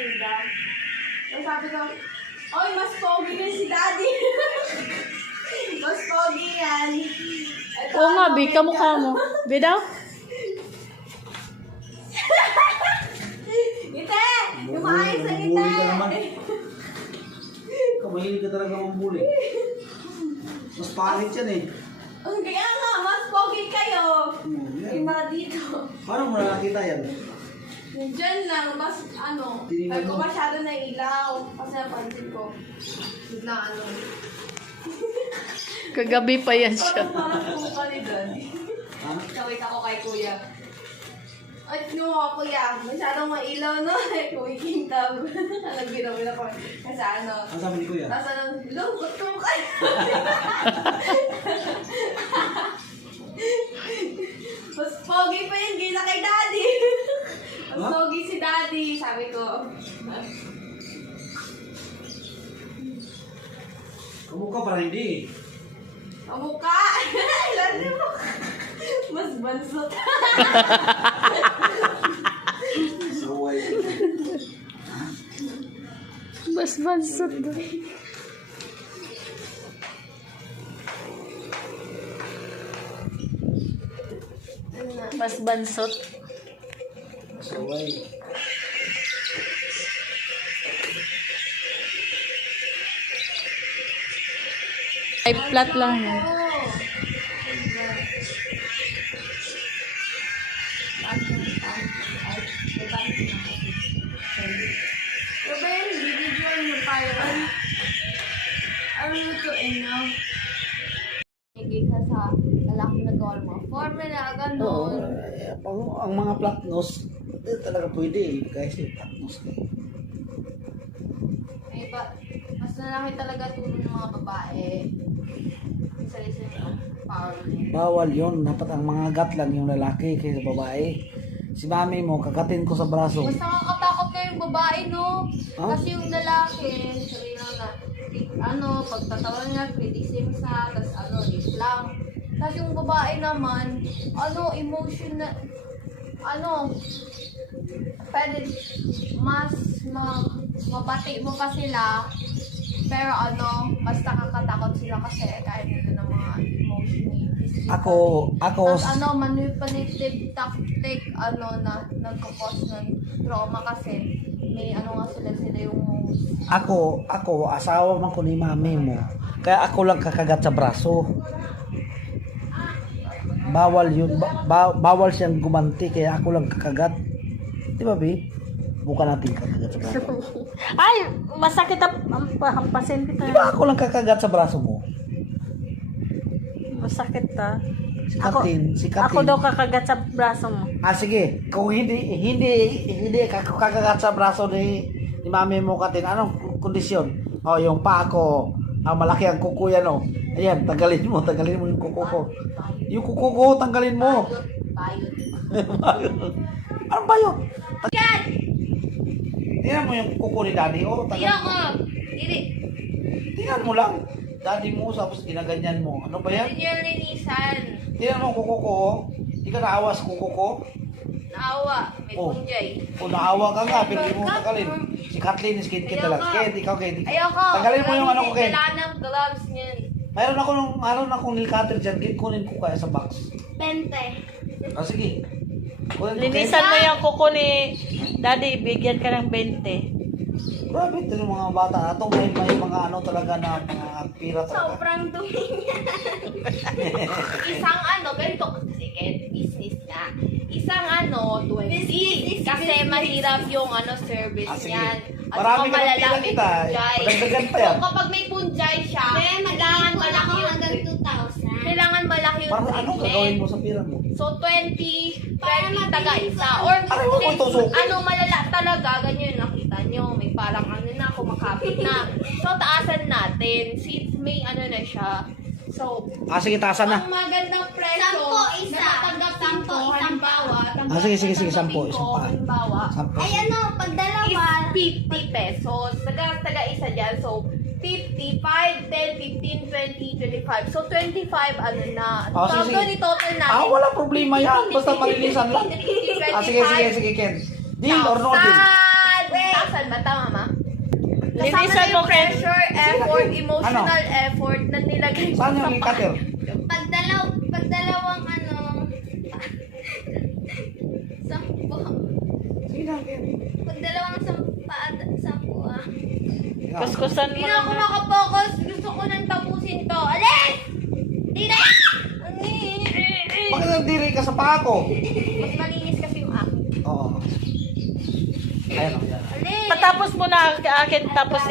maganda. Tapos sabi ko, oy, mas pogi din si Daddy. Mas pogi yan. Ito, Oo nga, Bi, maganda. kamukha mo. Bi daw? Ngite! Yung maayos na ngite! Bully ka naman. Mahilig ka talaga mambuli. Mas pangit yan eh. Kaya nga, mas pogi kayo. Yan. Yung mga dito. Paano mo nakakita yan? Diyan lang, mas ano, Tingnan pag ko mo. masyado na ilaw. Kasi napansin ko. Bigla ano. Kagabi pa yan siya. Parang puka ni Daddy. Ha? Kawit ako kay Kuya. At nung ako, Kuya, masyadong mailaw no. Kumikintab. Nag-ginawa ko. Kasi ano. Ang sabi ni Kuya? Tapos ano, lungkot ko kayo. Mas pogi pa yun, gila kay Daddy. Mas Huh? pogi si Daddy, sabi ko. Kamukha parang hindi. Kamukha! Ilan mo? Mas bansot. Saway. Mas bansot daw. Mas bansot. Saway. Ay, flat lang yan. Ruben, bibidyoan mo tayo. Ang lutuin nyo. Higay ka sa lalaki na gawal mo. Formula, Oo. gano'n. Ang mga platnos, hindi talaga pwede eh. Kasi platnos eh. May iba, mas lalaki talaga tulong ng mga babae. Isa-isa yung power niya. Bawal yun. Dapat ang mga gat lang yung lalaki kaysa babae. Si mami mo, kakatin ko sa braso. Mas nakakatakot kayo yung babae, no? Ha? Kasi yung lalaki, sabi lang na, ano, pagtatawan niya, criticism sa, tas ano, lang. Tapos yung babae naman, ano, emotion na, ano, pwede, mas mabati mo pa sila, pero ano, mas nakakatakot sila kasi kaya nila ng mga emotion ni Ako, tapos ano, manipulative tactic, ano, na nagkakos ng trauma kasi may ano nga sila yung ako, asawa man ko ni mami mo. Kaya ako lang kakagat sa braso. Bawal yun. Bawal siyang gumanti. Kaya ako lang kakagat. Di ba, Bi? Bukan natin kakagat sa braso. Ay, masakit ang pasyente Di kita. ba ako lang kakagat sa braso mo? Masakit ta. Si Ako, Katin. ako daw kakagat sa braso mo. Ah, sige. Kung hindi ako kakagat sa braso ni mami mo, Katin, anong kondisyon? Oh, yung paa ko. Malaki ang kuko yan, oh. Ayan, tanggalin mo yung kuko ko. Yung kuko ko, tanggalin mo. bayot. Ano ba yun? Tingnan mo yung kuko ni daddy, oh. Ayoko! Dili! Tingnan mo lang. Daddy mo, tapos ginaganyan mo. Ano ba yan? Hindi nyo linisan. Tingnan mo ang kuko ko, oh. Hindi ka naawa sa kuko ko. Naawa. May Oh. punjay. O naawa ka nga, pero hindi mo tanggalin. Si Kathleen is kid talaga. Kid, ikaw kid. Ayoko! Tanggalin mo yung ano ko, Ken. Kailangan ng gloves niyan. Mayroon akong nail cutter dyan. Kunin ko kaya sa box. 20. O sige. Kunin ko, Ken. Linisan mo yung kuko ni Daddy, bigyan ka ng 20. Grabe, ito yung mga bata na ito. May mga ano talaga na mga pira talaga. Sobrang dumi niya. Isang ano, ganito kasi kahit business nga. Isang ano, 20. Kasi mahirap yung ano, service Ah, sige. niyan. At Marami kung ka ng malala, pila may kita. punjay. Madagdagan pa yan. So kapag may punjay siya, kailangan malaki yung kailangan malaki yung Para anong ticket. gagawin mo sa pira mo? So 20 taga isa. Or Aray, huwag mo itusukin. ano malala talaga, ganyan nakita nyo. May parang ano na, kumakapit na. So taasan natin. Since may ano na siya. So, Ah, sige, taasan na. ang magandang presyo, natatanggapin ko, halimbawa, sige, sampo, tanggapin isa ko, pa. halimbawa, Sampo. ay ano, pag dalawa, is 50 pesos. Taga isa dyan. So, 50, 5, 10, 15, 20, 25. So, 25, ano na. Oh, sige, sige. Total natin. Ah, wala problema yan. Basta malinisan lang. Ah, sige, Ken. Deal or no deal? 1,000 ba Linisan na mo, yung Ken. pressure, effort, Ano? emotional effort na nilagay ko Saan sa yung cutter? Pag dalawang ano, sampo. Sige na, Ken. Pag dalawang sampo ah. Kuskusan mo Hindi na lang. ako makapokus. Gusto ko nang tapusin to. Alis! Di na! Bakit nandiri ka sa paa ko? Mas malinis kasi yung akin. Oo. Ayan o, yan. Alis! Patapos mo na akin, tapos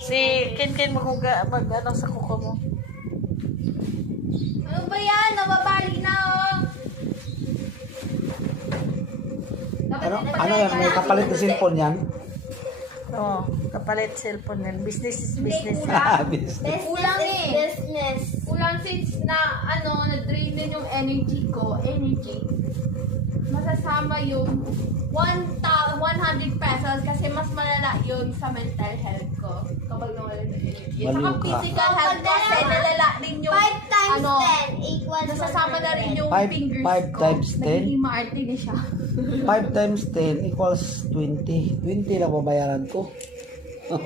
si Ken mag ano sa kuko mo. Ano ba yan? Nababali na oh. Dapat Ano yan? May kapalit na cellphone yan? Oo, kapalit cellphone yan. Business is business. Business. Kulang eh. Business. Kulang since na na-drain din yung energy. Masasama yung 100 pesos kasi mas malala yun sa mental health ko kapag nawala ng energy. Saka Baliw ka. physical health kasi nalala din yung 5 times ano, 10 equals nasasama na rin yung Five- fingers five ko. times 10? Nagiging maarte na siya. 5 times 10 equals 20. 20 lang babayaran ko. 50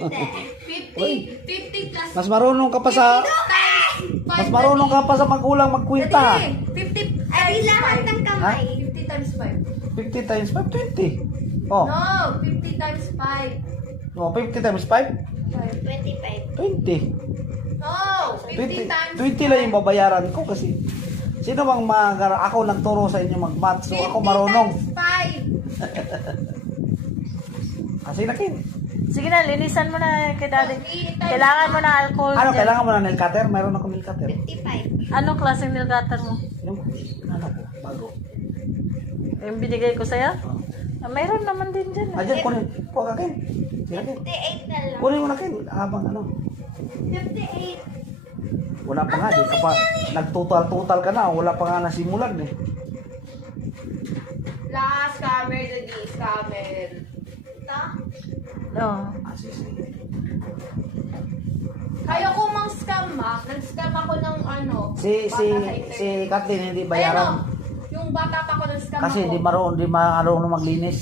plus Mas marunong ka pa sa... times 5. Mas marunong ka pa sa magulang magkwenta. 50 Ay, lahat ng kamay. 50 times 5. 50 times 5, 20. Oh, No, 50 times 5. no 50 times 5, 25. 20. No, 20, 50 times 20 lang yung babayaran ko kasi sino bang ako nagturo sa inyo mag-math so ako marunong. 5. Kasi na kin. Sige na, linisan mo na kay daddy. Kailangan mo na alcohol Ano, dyan. kailangan mo na nail cutter? Mayroon ako nail cutter. 55. Anong klaseng nail cutter mo? Yung, ano ko, bago. Yung binigay ko sa'yo? Oh. Mayroon naman din dyan. Ayan, kunin. Huwag ka kin. Sige kin. 58 na lang. Kunin mo na kin. Habang ano. 58. Wala pa nga. Di ka pa. Nagtutal-tutal ka na. Wala pa nga nasimulan eh. Last scammer to the scammer. Ito? Oo. Ah, sige. Kaya ko mang scam nag-scam ako ng ano. Si Kathleen hindi Ayun o, bayaran. yung bata pa ko nag-scam Kasi ako. hindi marunong maglinis.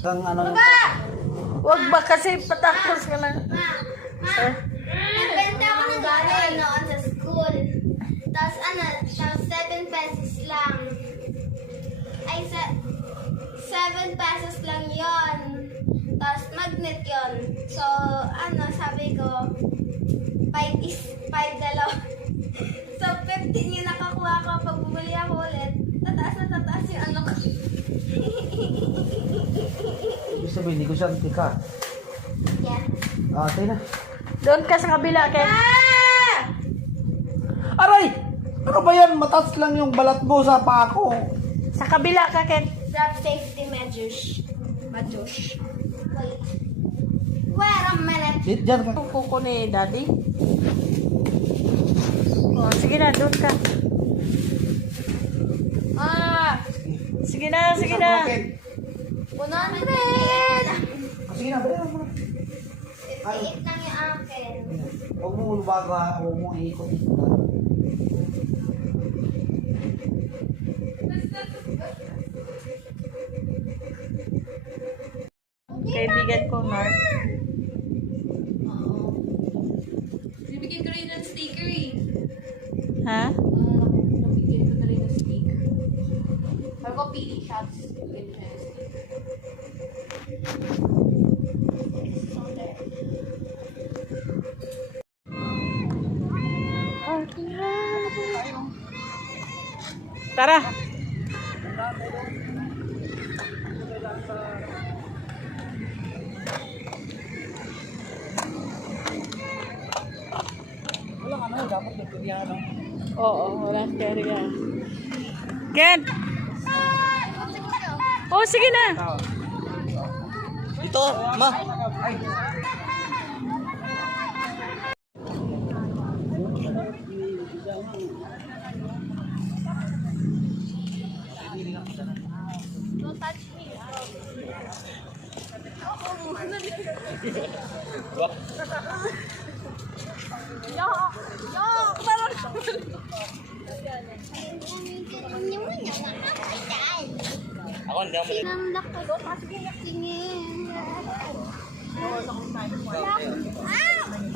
Kang ano. Huwag ba kasi patapos ka lang. Nagbenta ako ng gano'n noon sa school. Tapos 7 pesos lang. Ay, 7 pesos lang yon. Tapos magnet yon. So, sabi ko, 5 is 5 dalawa. So, 15 yung nakakuha ko. Pag bumili ako ulit, tataas yung ano ko. Ibig sabihin, negosyante ka. Yeah. Ah, tayo na. Doon ka sa kabila, Ken. Aray! Ano ba yan? Mataas lang yung balat mo sa paa ko. Sa kabila ka, Ken. Grab safety measures. Wait. Wait a minute. Diyan ka. Yung kuko ni daddy. Oh, sige na, doon ka. Sige na, sige na. 100! Sige na, bayaran mo na. 58 lang yung akin. Huwag mo ulubago ha. Huwag mo ikot. Kaibigan ko, Mark. Bibigyan ko rin ng sticker eh. Ha? Nabigyan ko na rin ng sticker. Sabi ko, pili shots. Bibigyan ko na ng sticker. Tara. Wala ka na. Dapat nagkuriya na. Oo, wala kaya. Ken! Oh, sige na. Dito, ma. Ay. Don't touch me. Ako hindi ako. Sinamdak ko. Sige, tingin.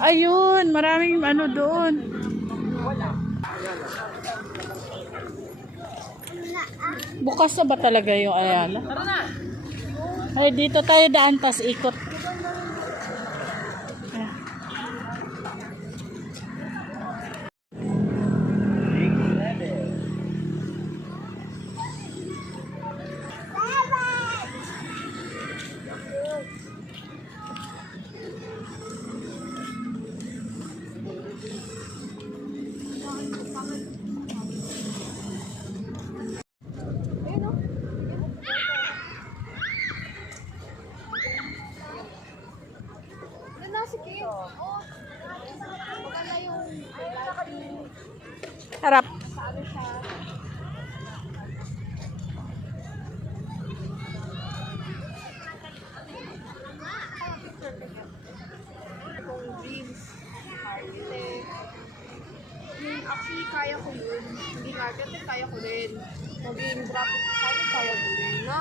Ayun, maraming ano doon. Bukas na ba talaga yung Ayala? Ay, dito tayo daan, tas ikot. Doon na si Kim. Oh. Maganda yung Harap. ano siya. Kung dreams, architect. Actually, kaya ko yun. Hindi architect, kaya ko rin. Maging graphic designer, kaya ko rin, no?